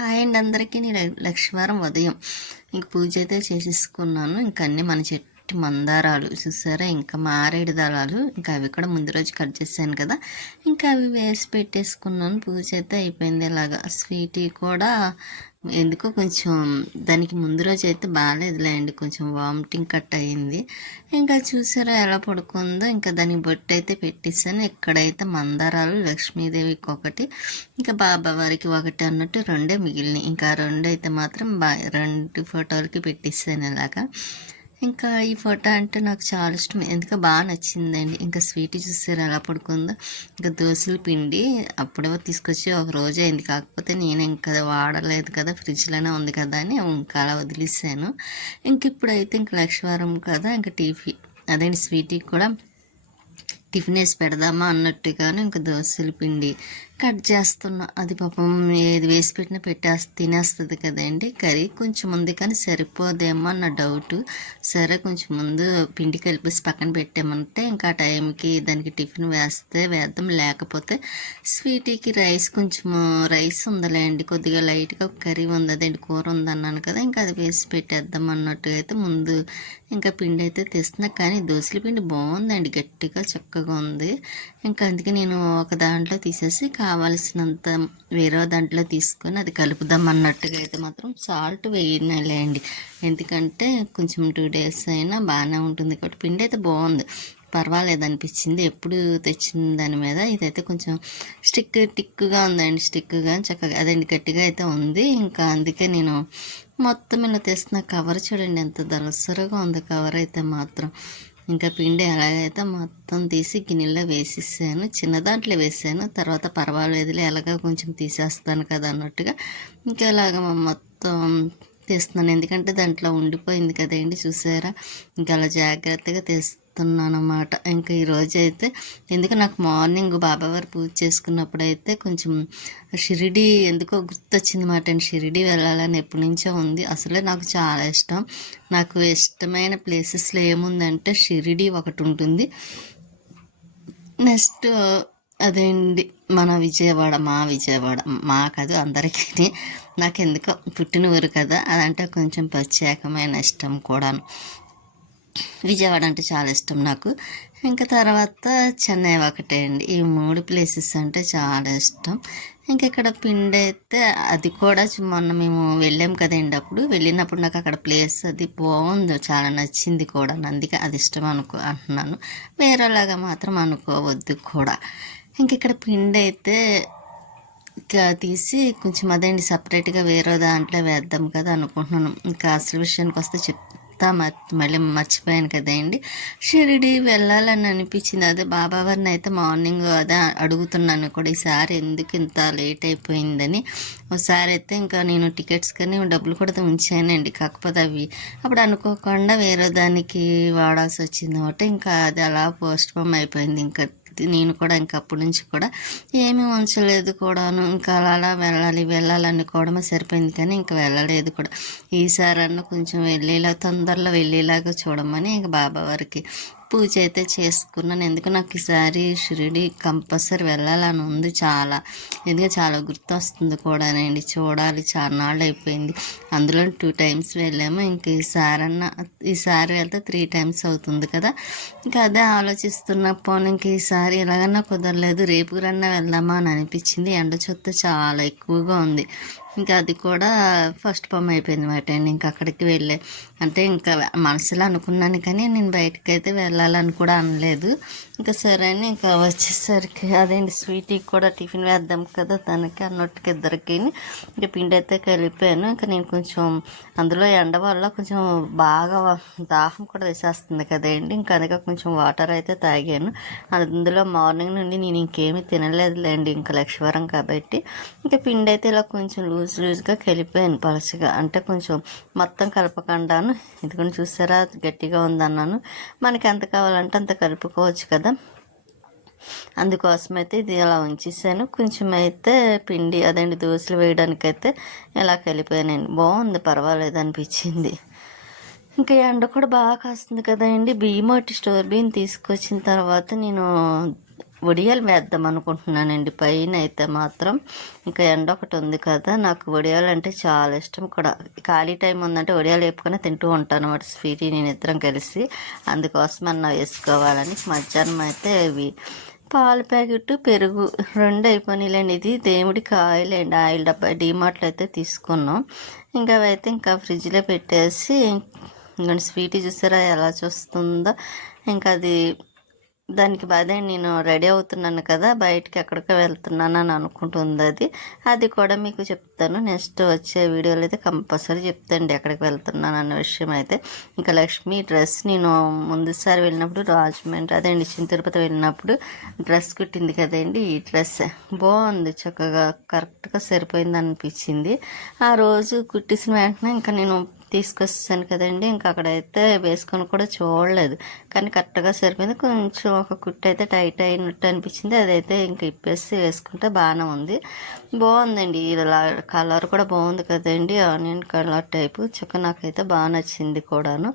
Hi అండి అందరికీ. నేను లక్షవారం ఉదయం ఇంక పూజ అయితే చేసేసుకున్నాను. ఇంక అన్నీ మన చెట్టు మందారాలు చూసారా, ఇంకా మారేడు దళాలు, ఇంకా అవి కూడా ముందు రోజు కట్ చేశాను కదా, ఇంకా అవి వేసి పెట్టేసుకున్నాను. పూజ అయితే అయిపోయింది. ఇలాగా స్వీట్ కూడా ఎందుకో కొంచెం దానికి ముందు రోజు అయితే బాగాలేదులేండి, కొంచెం వామిటింగ్ కట్ అయ్యింది. ఇంకా చూసారా ఎలా పడుకుందో. ఇంకా దానికి బొట్టు అయితే పెట్టేసాను. ఇక్కడైతే మందారాలు లక్ష్మీదేవికి ఒకటి, ఇంకా బాబావారికి ఒకటి అన్నట్టు రెండే మిగిలినాయి. ఇంకా రెండు అయితే మాత్రం రెండు ఫోటోలకి పెట్టేసాను ఇలాగా. ఇంకా ఈ ఫోటో అంటే నాకు చాలా ఇష్టం, ఎందుకో బాగా నచ్చిందండి. ఇంకా స్వీట్ చూసారు ఎలా పడుకుందో. ఇంకా దోశల పిండి అప్పుడే తీసుకొచ్చి ఒక రోజు అయింది, కాకపోతే నేను ఇంకా వాడలేదు కదా, ఫ్రిడ్జ్లోనే ఉంది కదా అని ఇంకా అలా వదిలేసాను. ఇంక ఇప్పుడైతే ఇంక లక్షవారం కదా, ఇంకా అదేంటి స్వీట్కి కూడా టిఫిన్ వేసి పెడదామా అన్నట్టుగాను ఇంకా దోశల పిండి కట్ చేస్తున్నా. అది పాపం ఏది వేసి పెట్టినా తినేస్తుంది కదండి. కర్రీ కొంచెం ఉంది కానీ సరిపోదేమో అన్న డౌట్. సరే కొంచెం ముందు పిండి కలిపేసి పక్కన పెట్టామంటే ఇంకా టైంకి దానికి టిఫిన్ వేద్దాం, లేకపోతే స్వీటీకి రైస్ ఉందలేండి, కొద్దిగా లైట్గా ఒక కర్రీ ఉంది, అదేంటి కూర ఉందన్నాను కదా, ఇంకా అది వేసి పెట్టేద్దాం అన్నట్టుగా అయితే ముందు ఇంకా పిండి అయితే తెస్తున్నా. కానీ దోశల పిండి బాగుందండి, గట్టిగా చక్కగా ఉంది. ఇంకా అందుకే నేను ఒక దాంట్లో తీసేసి కావాల్సినంత వేరే దాంట్లో తీసుకొని అది కలుపుదాం అన్నట్టుగా అయితే మాత్రం సాల్ట్ వేయలేండి, ఎందుకంటే కొంచెం 2 days అయినా బాగానే ఉంటుంది కాబట్టి. పిండి అయితే బాగుంది, పర్వాలేదు అనిపించింది ఎప్పుడు తెచ్చిన దాని మీద. ఇదైతే కొంచెం టిక్గా ఉందండి, స్టిక్గా చక్కగా అదండి గట్టిగా అయితే ఉంది. ఇంకా అందుకే నేను మొత్తం ఇలా తెస్తున్న. కవర్ చూడండి ఎంత దలసరగా ఉంది కవర్ అయితే మాత్రం. ఇంకా పిండి ఎలాగైతే మొత్తం తీసి గిన్నెలో వేసేసాను, చిన్న దాంట్లో వేసాను. తర్వాత పర్వాలేదులే ఎలాగ కొంచెం తీసేస్తాను కదా అన్నట్టుగా ఇంకా ఇలాగ మొత్తం తీస్తున్నాను, ఎందుకంటే దాంట్లో ఉండిపోయింది కదండి చూసారా. ఇంకా అలా జాగ్రత్తగా తీస్తున్నాను అన్నమాట. ఇంకా ఈరోజు అయితే ఎందుకు నాకు మార్నింగ్ బాబావారు పూజ చేసుకున్నప్పుడు అయితే కొంచెం షిరిడి ఎందుకో గుర్తొచ్చింది మాట అండి. షిరిడి వెళ్ళాలని ఎప్పటి నుంచో ఉంది, అసలే నాకు చాలా ఇష్టం. నాకు ఇష్టమైన ప్లేసెస్లో ఏముందంటే షిరిడి ఒకటి ఉంటుంది, నెక్స్ట్ అదేంటి మన విజయవాడ మా కాదు అందరికీ, నాకు ఎందుకో పుట్టిన ఊరు కదా, అదంటే కొంచెం ప్రత్యేకమైన ఇష్టం కూడాను. విజయవాడ అంటే చాలా ఇష్టం నాకు. ఇంకా తర్వాత చెన్నై ఒకటే అండి. ఈ 3 ప్లేసెస్ అంటే చాలా ఇష్టం. ఇంక ఇక్కడ పిండి అయితే అది కూడా మొన్న మేము వెళ్ళాం కదండి, అప్పుడు వెళ్ళినప్పుడు నాకు అక్కడ ప్లేస్ అది బాగుంది, చాలా నచ్చింది కూడా, అందుకే అది ఇష్టం అంటున్నాను, వేరేలాగా మాత్రం అనుకోవద్దు కూడా. ఇంక ఇక్కడ పిండి అయితే తీసి కొంచెం అదేంటి సపరేట్గా వేరే దాంట్లో వేద్దాం కదా అనుకుంటున్నాను. ఇంకా అసలు విషయానికి వస్తే మళ్ళీ మర్చిపోయాను కదండి. షిరిడి వెళ్ళాలని అనిపించింది, అదే బాబావారిని అయితే మార్నింగ్ అదే అడుగుతున్నాను కూడా, ఈసారి ఎందుకు ఇంత లేట్ అయిపోయిందని. ఒకసారి అయితే ఇంకా నేను టికెట్స్ కానీ డబ్బులు కూడా ఉంచానండి, కాకపోతే అవి అప్పుడు అనుకోకుండా వేరే దానికి వాడాల్సి వచ్చింది అనమాట. ఇంకా అది అలా పోస్ట్ పోన్ అయిపోయింది. ఇంకా నేను కూడా ఇంకా అప్పటి నుంచి కూడా ఏమీ ఉంచలేదు కూడాను. ఇంకా అలా వెళ్ళాలనుకోవడమే సరిపోయింది, కానీ ఇంకా వెళ్ళలేదు కూడా. ఈసారన్నా కొంచెం తొందరలో వెళ్ళేలాగా చూడమని ఇంకా బాబావారికి పూజ అయితే చేసుకున్నాను. ఎందుకు నాకు ఈసారి షిరిడి కంపల్సరీ వెళ్ళాలని ఉంది చాలా, ఎందుకంటే చాలా గుర్తొస్తుంది కూడానండి. చూడాలి, చాలా నాళ్ళు అయిపోయింది. అందులో 2 times వెళ్ళాము, ఇంక ఈసారి వెళ్తే 3 times అవుతుంది కదా. ఇంకా అదే ఆలోచిస్తున్న పోనీ ఇంక ఈసారి ఎలాగన్నా కుదరలేదు, రేపు రన్నా వెళ్దామా అని అనిపించింది. ఎండ చొత్త చాలా ఎక్కువగా ఉంది, ఇంకా అది కూడా ఫస్ట్ పమ్ అయిపోయింది మాట అండి. ఇంకా అక్కడికి అంటే ఇంకా మనసులో అనుకున్నాను, కానీ నేను బయటకు అయితే వెళ్ళాలని కూడా అనలేదు. ఇంకా సరే అని ఇంకా వచ్చేసరికి అదేంటి స్వీట్కి కూడా టిఫిన్ వేద్దాం కదా తనకి అన్నట్టుగా ఇద్దరికి ఇంకా పిండి అయితే కలిపాను. ఇంకా నేను కొంచెం అందులో ఎండ వల్ల కొంచెం బాగా దాహం కూడా వేసేస్తుంది కదండి, ఇంకా అందుకే కొంచెం వాటర్ అయితే తాగాను. అందులో మార్నింగ్ నుండి నేను ఇంకేమీ తినలేదులేండి, ఇంకా లక్షవారం కాబట్టి. ఇంకా పిండి అయితే ఇలా కొంచెం లూజ్గా కలిపాను పలచగా, అంటే కొంచెం మొత్తం కలపకుండాను. ఇదిగోని చూసారా గట్టిగా ఉందన్నాను, మనకి ఎంత కావాలంటే అంత కలుపుకోవచ్చు కదా, అందుకోసమైతే ఇది అలా ఉంచేసాను. కొంచెం అయితే పిండి అదేంటి దోశలు వేయడానికైతే ఇలా కలిపానండి, బాగుంది, పర్వాలేదు అనిపించింది. ఇంకా ఎండ కూడా బాగా కాస్తుంది కదండి. బియ్యం స్టోర్ బియ్యం తీసుకొచ్చిన తర్వాత నేను వడియాలు వేద్దాం అనుకుంటున్నానండి. పైన అయితే మాత్రం ఇంకా ఎండ ఒకటి ఉంది కదా, నాకు వడియాలు అంటే చాలా ఇష్టం కూడా. ఖాళీ టైం ఉందంటే వడియాలు వేపుకొని తింటూ ఉంటాను అన్నమాట, స్వీటీ నేను ఇద్దరం కలిసి. అందుకోసం అన్న వేసుకోవాలని మధ్యాహ్నం అయితే ఇవి పాల ప్యాకెట్ పెరుగు 2 అయిపోయినాయిలేండి. ఇది దేవుడికి ఆయిల్ అండి, ఆయిల్ డబ్బా డీమార్ట్లో అయితే తీసుకున్నాం. ఇంకా అవైతే ఇంకా ఫ్రిడ్జ్లో పెట్టేసి, ఇంకా స్వీటీ చూసారా ఎలా చూస్తుందో. ఇంకా అది దానికి బాధే నేను రెడీ అవుతున్నాను కదా, బయటికి ఎక్కడికి వెళ్తున్నాను అని అనుకుంటుంది అది. అది కూడా మీకు చెప్తాను, నెక్స్ట్ వచ్చే వీడియోలో అయితే కంపల్సరీ చెప్తాండి ఎక్కడికి వెళ్తున్నాను అన్న విషయం అయితే. ఇంకా లక్ష్మి డ్రెస్ నేను ముందుసారి వెళ్ళినప్పుడు రాజమండ్రి అదేండి చిన్న తిరుపతి వెళ్ళినప్పుడు డ్రెస్ కుట్టింది కదండి. ఈ డ్రెస్ బాగుంది, చక్కగా కరెక్ట్గా సరిపోయింది అనిపించింది. ఆ రోజు కుట్టేసిన వెంటనే ఇంకా నేను తీసుకొస్తాను కదండి, ఇంకా అక్కడైతే వేసుకొని కూడా చూడలేదు, కానీ కరెక్ట్గా సరిపోయింది. కొంచెం ఒక కుట్టు అయితే టైట్ అయినట్టు అనిపించింది, అదైతే ఇంకా ఇప్పేసి వేసుకుంటే బాగానే ఉంది. బాగుందండి, ఇలా కలర్ కూడా బాగుంది కదండి, ఆనియన్ కలర్ టైపు చక్క నాకైతే బాగా నచ్చింది కూడాను.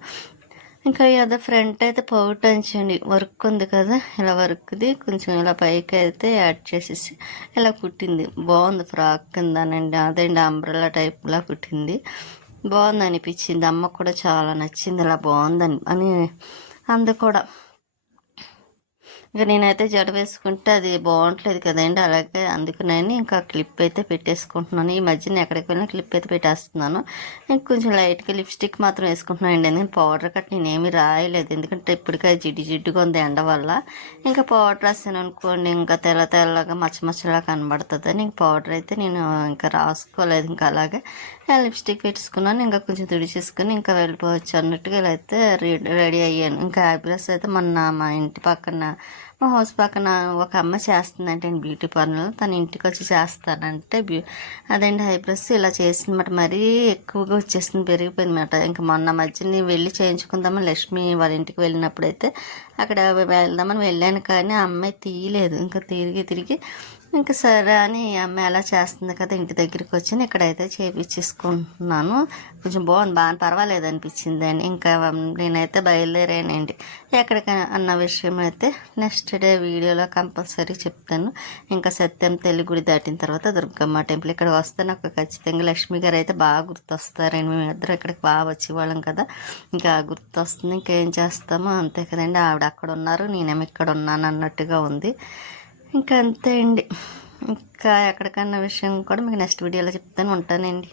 ఇంకా అదే ఫ్రంట్ అయితే పౌట్ అంచండి వర్క్ ఉంది కదా, ఇలా వర్క్ది కొంచెం ఇలా పైకి అయితే యాడ్ చేసేసి ఇలా కుట్టింది. బాగుంది, ఫ్రాక్ కిందనండి అదేండి అంబ్రెల్లా టైప్లా కుట్టింది. బాగుంది అనిపించింది, అమ్మకు కూడా చాలా నచ్చింది, ఇలా బాగుందని అని అందు కూడా. ఇక నేనైతే జడ వేసుకుంటే అది బాగుంటలేదు కదండి, అలాగే అందుకని ఇంకా క్లిప్ అయితే పెట్టేసుకుంటున్నాను. ఈ మధ్యన ఎక్కడికి వెళ్ళినా క్లిప్ అయితే పెట్టేస్తున్నాను. ఇంకా కొంచెం లైట్గా లిప్స్టిక్ మాత్రం వేసుకుంటున్నాను అండి, ఎందుకంటే పౌడర్ కట్ నేనేమి రాయలేదు, ఎందుకంటే ఇప్పటికే జిడ్డుగా ఉంది ఎండ వల్ల. ఇంకా పౌడర్ రాసాను అనుకోండి ఇంకా తెల్లగా మచ్చలా కనబడుతుంది అని ఇంక పౌడర్ అయితే నేను ఇంకా రాసుకోలేదు. ఇంకా అలాగే లిప్స్టిక్ పెట్టుకున్నాను, ఇంకా కొంచెం తుడిచేసుకుని ఇంకా వెళ్ళిపోవచ్చు అన్నట్టుగా ఇలా అయితే రెడీ అయ్యాను. ఇంకా ఐబ్రోస్ అయితే మొన్న మా ఇంటి పక్కన మా హౌస్ పక్కన ఒక అమ్మ చేస్తుందంటే బ్యూటీ పార్లర్, తన ఇంటికి వచ్చి చేస్తానంటే అదేంటి ఐబ్రోస్ ఇలా చేసిందన్నమాట. మరీ ఎక్కువగా వచ్చేసింది, పెరిగిపోయింది అన్నమాట. ఇంకా మొన్న మధ్యని వెళ్ళి చేయించుకుందామని లక్ష్మి వాళ్ళ ఇంటికి వెళ్ళినప్పుడు అయితే అక్కడ వెళ్దామని వెళ్ళాను, కానీ ఆ అమ్మాయి తీయలేదు. ఇంకా తిరిగి ఇంకా సరే అని అమ్మాయి అలా చేస్తుంది కదా, ఇంటి దగ్గరికి వచ్చి ఇక్కడైతే చేయించేసుకుంటున్నాను. కొంచెం బాగా పర్వాలేదు అనిపించింది అని ఇంకా నేనైతే బయలుదేరానండి ఎక్కడికి అన్న విషయం అయితే నెక్స్ట్ డే వీడియోలో కంపల్సరీ చెప్తాను. ఇంకా సత్యం తల్లి గుడి దాటిన తర్వాత దుర్గమ్మ టెంపుల్ ఇక్కడ వస్తే నాకు ఖచ్చితంగా లక్ష్మి గారు అయితే బాగా గుర్తొస్తారండి. మేము ఇద్దరు ఇక్కడికి బాగా వచ్చేవాళ్ళం కదా, ఇంకా గుర్తొస్తుంది. ఇంకేం చేస్తామో అంతే కదండి, ఆవిడ అక్కడ ఉన్నారు నేనేమో ఇక్కడ ఉన్నాను అన్నట్టుగా ఉంది. ఇంకా అంతే అండి, ఇంకా ఎక్కడికన్నా విషయం కూడా మీకు నెక్స్ట్ వీడియోలో చెప్తాను. ఉంటానండి.